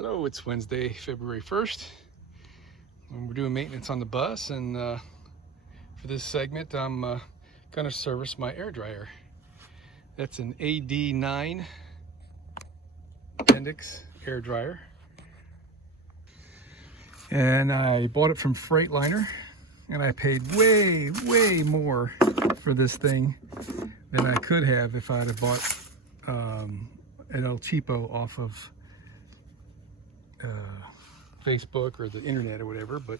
Hello, it's Wednesday, February 1st, and we're doing maintenance on the bus, and for this segment I'm going to service my air dryer. That's an AD9 appendix air dryer, and I bought it from Freightliner, and I paid way more for this thing than I could have if I'd have bought an El Cheapo off of Facebook or the internet or whatever. But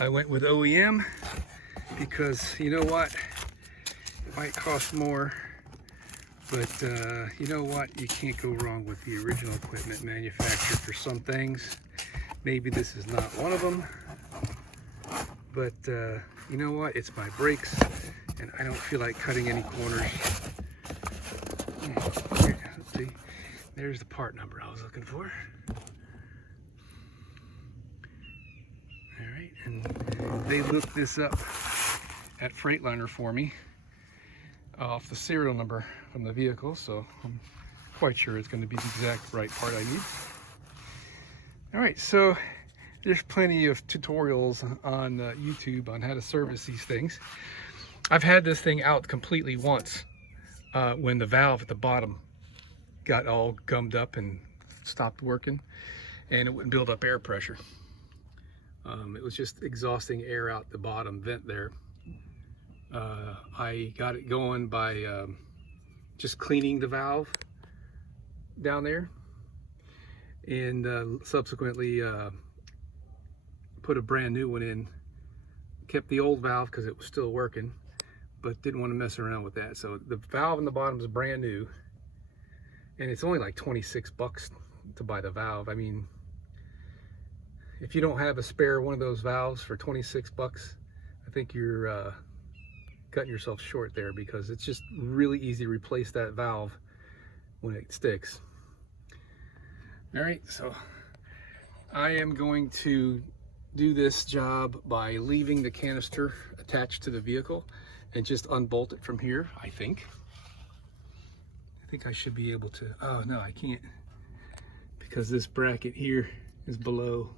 I went with OEM because, you know what, it might cost more, but you know what, you can't go wrong with the original equipment manufactured for some things. Maybe this is not one of them, but you know what, it's my brakes and I don't feel like cutting any corners. Here, let's see, there's the part number I was looking for. Alright, and they looked this up at Freightliner for me off the serial number from the vehicle, so I'm quite sure it's going to be the exact right part I need. Alright, so there's plenty of tutorials on YouTube on how to service these things. I've had this thing out completely once when the valve at the bottom got all gummed up and stopped working, and it wouldn't build up air pressure. It was just exhausting air out the bottom vent there. I got it going by just cleaning the valve down there, and subsequently put a brand new one in. Kept the old valve because it was still working, but didn't want to mess around with that. So the valve in the bottom is brand new, and it's only like 26 bucks to buy the valve. I mean, if you don't have a spare one of those valves for 26 bucks, I think you're cutting yourself short there, because it's just really easy to replace that valve when it sticks. All right, so I am going to do this job by leaving the canister attached to the vehicle and just unbolt it from here. I think I should be able to. Oh no, I can't, because this bracket here is below.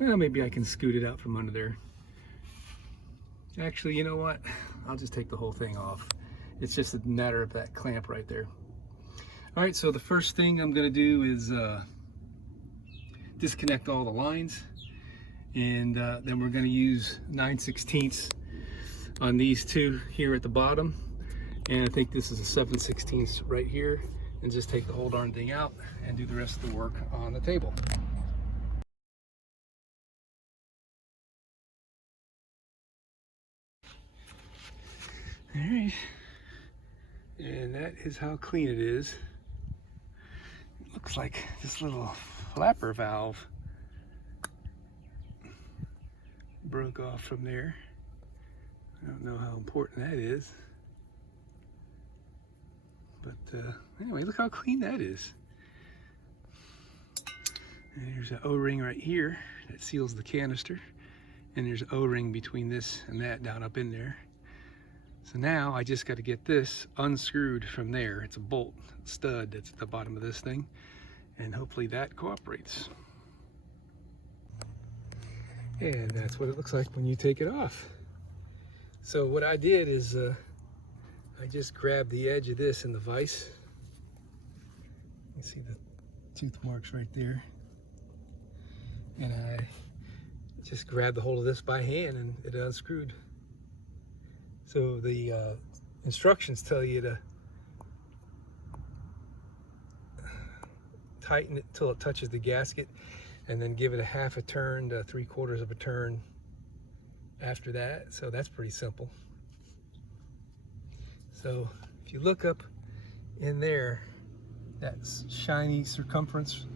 Well, maybe I can scoot it out from under there. Actually, you know what? I'll just take the whole thing off. It's just a matter of that clamp right there. All right, so the first thing I'm gonna do is disconnect all the lines, and then we're gonna use 9/16 on these two here at the bottom, and I think this is a 7/16 right here, and just take the whole darn thing out and do the rest of the work on the table. All right, and that is how clean it is. It looks like this little flapper valve broke off from there. I don't know how important that is, but anyway, look how clean that is. And there's an O-ring right here that seals the canister, and there's an O-ring between this and that down up in there. So now I just got to get this unscrewed from there. It's a bolt stud that's at the bottom of this thing, and hopefully that cooperates. And that's what it looks like when you take it off. So what I did is I just grabbed the edge of this in the vise. You see the tooth marks right there. And I just grabbed the hold of this by hand, and it unscrewed. So the instructions tell you to tighten it till it touches the gasket, and then give it a half a turn to 3/4 of a turn after that. So that's pretty simple. So if you look up in there, that shiny circumference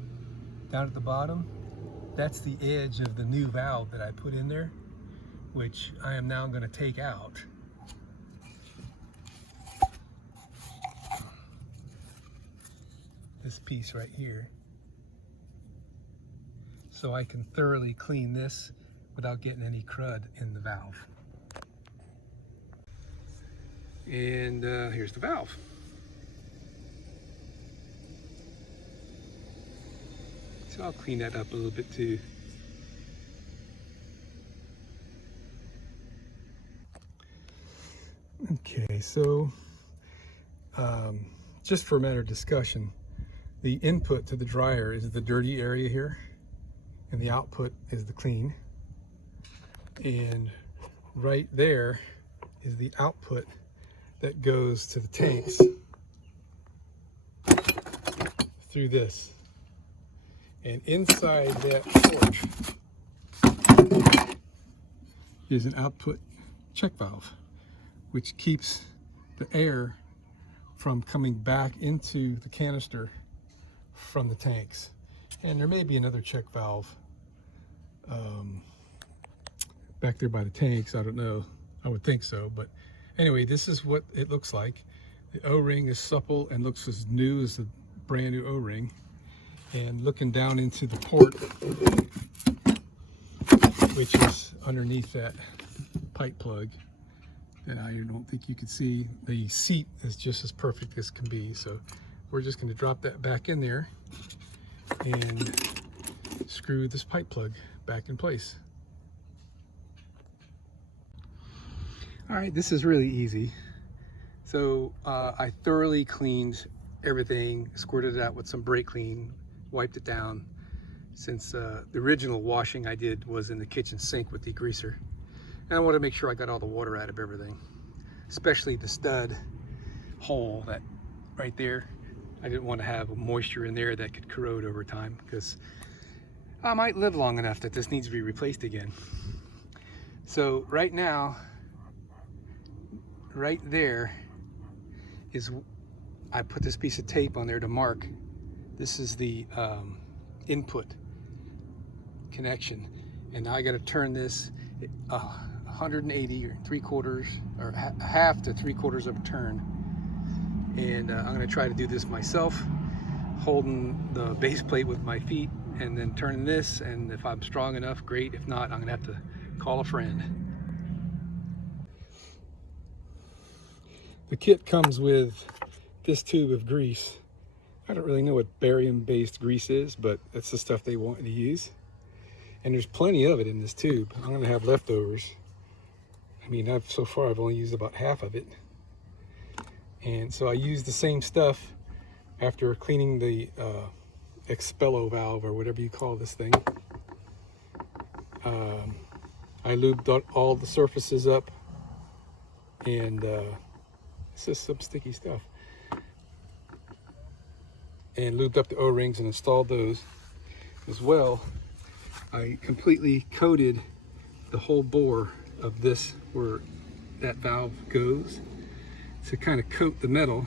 down at the bottom, that's the edge of the new valve that I put in there, which I am now going to take out. This piece right here, so I can thoroughly clean this without getting any crud in the valve. And here's the valve. So I'll clean that up a little bit too. Okay, so just for a matter of discussion, the input to the dryer is the dirty area here, and the output is the clean. And right there is the output that goes to the tanks through this. And inside that port is an output check valve, which keeps the air from coming back into the canister from the tanks. And there may be another check valve back there by the tanks. I don't know. I would think so. But anyway, this is what it looks like. The O-ring is supple and looks as new as a brand new O-ring. And looking down into the port, which is underneath that pipe plug that I don't think you can see, the seat is just as perfect as can be. So we're just going to drop that back in there and screw this pipe plug back in place. All right, this is really easy. So I thoroughly cleaned everything, squirted it out with some brake clean, wiped it down, since the original washing I did was in the kitchen sink with degreaser. And I want to make sure I got all the water out of everything, especially the stud hole that right there. I didn't want to have moisture in there that could corrode over time, because I might live long enough that this needs to be replaced again. So right now, right there is, I put this piece of tape on there to mark. This is the input connection, and now I got to turn this 180 or 3/4 or half to 3/4 of a turn. And I'm going to try to do this myself, holding the base plate with my feet and then turning this. And if I'm strong enough, great. If not, I'm going to have to call a friend. The kit comes with this tube of grease. I don't really know what barium-based grease is, but that's the stuff they want to use. And there's plenty of it in this tube. I'm going to have leftovers. I mean, so far I've only used about half of it. And so I used the same stuff after cleaning the expello valve, or whatever you call this thing. I lubed all the surfaces up, and it's just some sticky stuff. And lubed up the O-rings and installed those as well. I completely coated the whole bore of this where that valve goes, to kind of coat the metal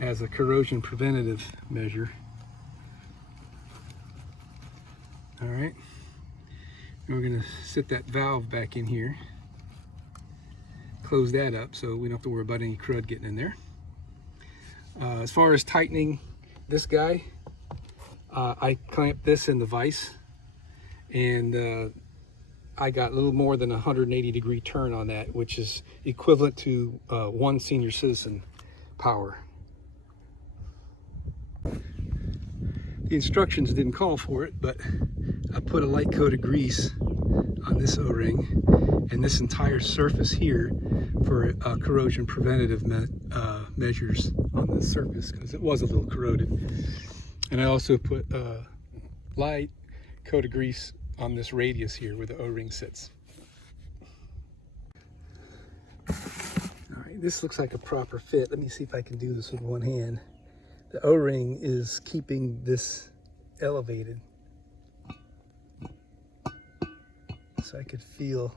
as a corrosion preventative measure. All right, and we're going to sit that valve back in here, close that up so we don't have to worry about any crud getting in there. As far as tightening this guy, I clamped this in the vise, and I got a little more than a 180-degree turn on that, which is equivalent to 1 senior citizen power. The instructions didn't call for it, but I put a light coat of grease on this O-ring and this entire surface here for corrosion preventative measures on the surface, because it was a little corroded. And I also put a light coat of grease on this radius here where the O-ring sits. All right, this looks like a proper fit. Let me see if I can do this with one hand. The O-ring is keeping this elevated, so I could feel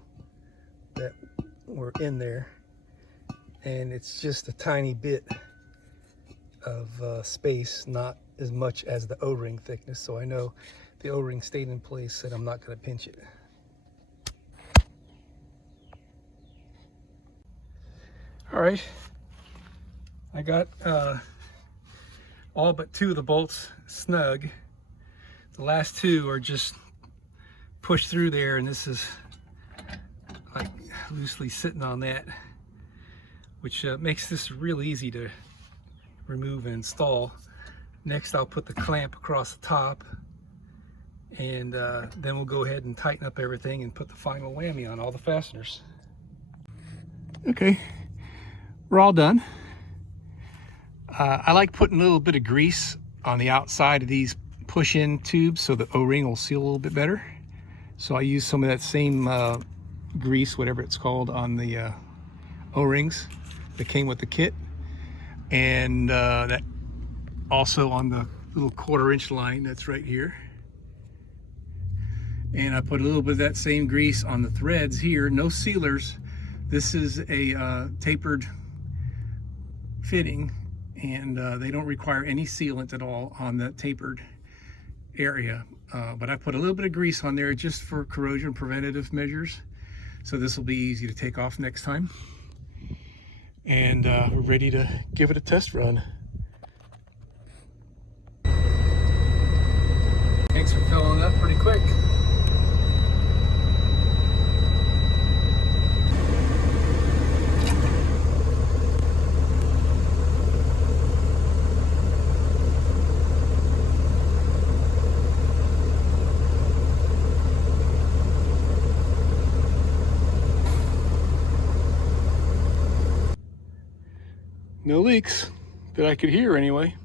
that we're in there, and it's just a tiny bit of space, not as much as the O-ring thickness, so I know the O-ring stayed in place and I'm not going to pinch it. All right, I got all but 2 of the bolts snug. The last 2 are just pushed through there, and this is like loosely sitting on that, which makes this real easy to remove and install. Next, I'll put the clamp across the top And then we'll go ahead and tighten up everything and put the final whammy on all the fasteners. Okay, we're all done. I like putting a little bit of grease on the outside of these push-in tubes so the O-ring will seal a little bit better. So I use some of that same grease, whatever it's called, on the O-rings that came with the kit, and that also on the little 1/4-inch line that's right here. And I put a little bit of that same grease on the threads here. No sealers. This is a tapered fitting, and they don't require any sealant at all on the tapered area. But I put a little bit of grease on there just for corrosion preventative measures. So this will be easy to take off next time. And we're ready to give it a test run. Thanks for filling up pretty quick. No leaks that I could hear anyway.